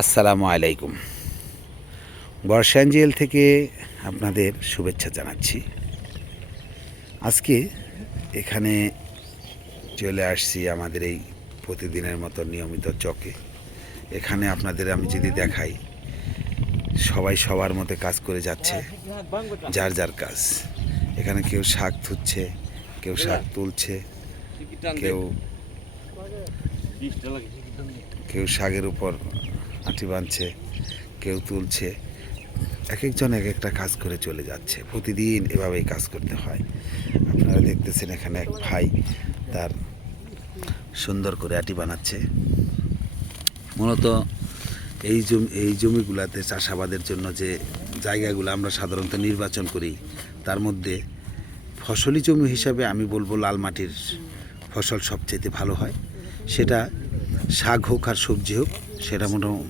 আসসালামু আলাইকুম। বর্ষাঞ্জেল থেকে আপনাদের শুভেচ্ছা জানাচ্ছি। আজকে এখানে চলে আসছি আমাদের এই প্রতিদিনের মতো নিয়মিত চকে। এখানে আপনাদের আমি যদি দেখাই, সবাই সবার মতো কাজ করে যাচ্ছে, যার যার কাজ। এখানে কেউ শাক ধুচ্ছে, কেউ শাক তুলছে, কেউ কেউ শাকের উপর আঁটি বাঁধছে, কেউ তুলছে। এক একজন এক একটা কাজ করে চলে যাচ্ছে। প্রতিদিন এভাবেই কাজ করতে হয়। আপনারা দেখতেছেন এখানে এক ভাই তার সুন্দর করে আঁটি বানাচ্ছে। মূলত এই জমিগুলাতে চাষাবাদের জন্য যে জায়গাগুলো আমরা সাধারণত নির্বাচন করি, তার মধ্যে ফসলি জমি হিসাবে আমি বলবো লাল মাটির ফসল সবচেয়ে ভালো হয়। সেটা শাক হোক আর সবজি হোক, সেটা মোটামুটি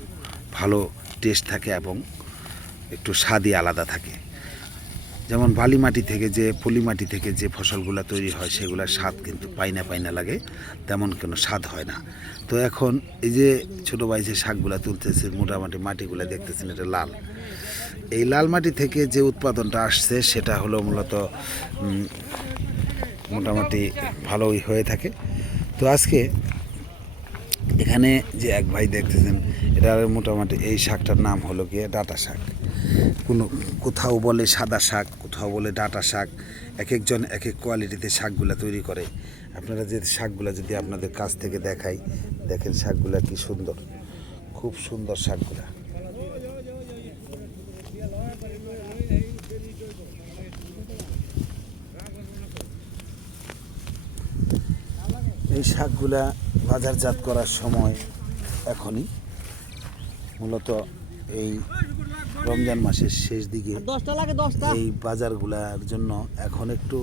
ভালো টেস্ট থাকে এবং একটু স্বাদই আলাদা থাকে। যেমন বালি মাটি থেকে পলি মাটি থেকে যে ফসলগুলো তৈরি হয়, সেগুলোর স্বাদ কিন্তু পাইনা লাগে, তেমন কোনো স্বাদ হয় না। তো এখন এই যে ছোটো ভাই যে শাকগুলো তুলতেছে, মোটামুটি মাটিগুলো দেখতেছেন এটা লাল। এই লাল মাটি থেকে যে উৎপাদনটা আসছে সেটা হলো মূলত মোটামুটি ভালোই হয়ে থাকে। তো আজকে এখানে যে এক ভাই দেখতেছেন, এটা মোটামুটি এই শাকটার নাম হলো গিয়ে ডাঁটা শাক। কোথাও বলে সাদা শাক, কোথাও বলে ডাঁটা শাক। এক একজন এক এক কোয়ালিটিতে শাকগুলা তৈরি করে। আপনারা যে শাকগুলা যদি আপনাদের কাছ থেকে দেখাই, দেখেন শাকগুলা কি সুন্দর, খুব সুন্দর শাকগুলা। এই শাকগুলা বাজারজাত করার সময় এখনই, মূলত এই রমজান মাসের শেষ দিকে এই বাজারগুলার জন্য এখন একটু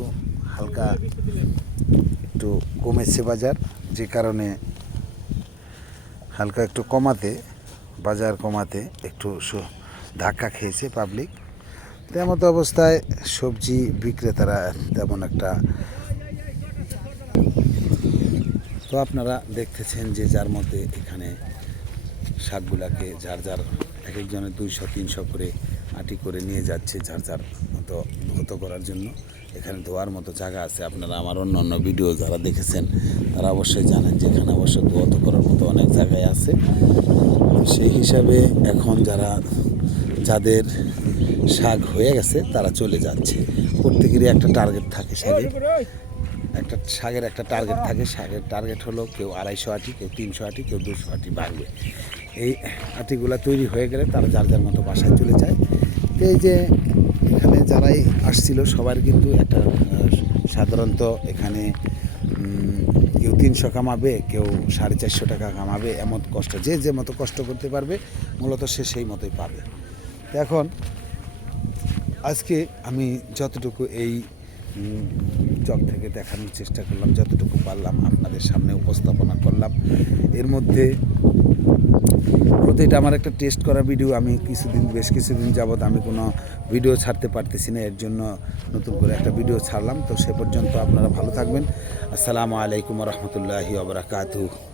হালকা একটু কমেছে বাজার, যে কারণে হালকা একটু বাজার কমাতে একটু ধাক্কা খেয়েছে পাবলিক। তেমন অবস্থায় সবজি বিক্রেতারা তেমন একটা, তো আপনারা দেখতেছেন যে যার মধ্যে এখানে শাকগুলাকে যার এক একজনের 200-300 করে আটি করে নিয়ে যাচ্ছে, যার মতো ধৌত করার জন্য। এখানে ধোয়ার মতো জায়গা আছে। আপনারা আমার অন্য ভিডিও যারা দেখেছেন তারা অবশ্যই জানেন যে এখানে অবশ্যই ধৌত করার মতো অনেক জায়গায় আছে। সেই হিসাবে এখন যাদের শাক হয়ে গেছে তারা চলে যাচ্ছে। প্রত্যেকেরই একটা টার্গেট থাকে, শাকের একটা টার্গেট থাকে। শাকের টার্গেট হলো কেউ 250 আটি, কেউ 300 আটি, কেউ 200 আটি বাড়বে। এই আটিগুলা তৈরি হয়ে গেলে তারা যার মতো বাসায় চলে যায়। তো এই যে এখানে যারাই আসছিল সবার কিন্তু একটা সাধারণত এখানে কেউ 300 কামাবে, কেউ 450 টাকা কামাবে, এমন কষ্ট যে মতো কষ্ট করতে পারবে মূলত সে সেই মতোই পাবে। এখন আজকে আমি যতটুকু এই চক থেকে দেখানোর চেষ্টা করলাম, যতটুকু পারলাম আপনাদের সামনে উপস্থাপনা করলাম। এর মধ্যে এটা আমার একটা টেস্ট করা ভিডিও। আমি বেশ কিছুদিন যাবৎ আমি কোনো ভিডিও ছাড়তে পারতেছি না, এর জন্য নতুন করে একটা ভিডিও ছাড়লাম। তো সে পর্যন্ত আপনারা ভালো থাকবেন। আসসালামু আলাইকুম ওয়া রাহমাতুল্লাহি ওয়া বারাকাতুহু।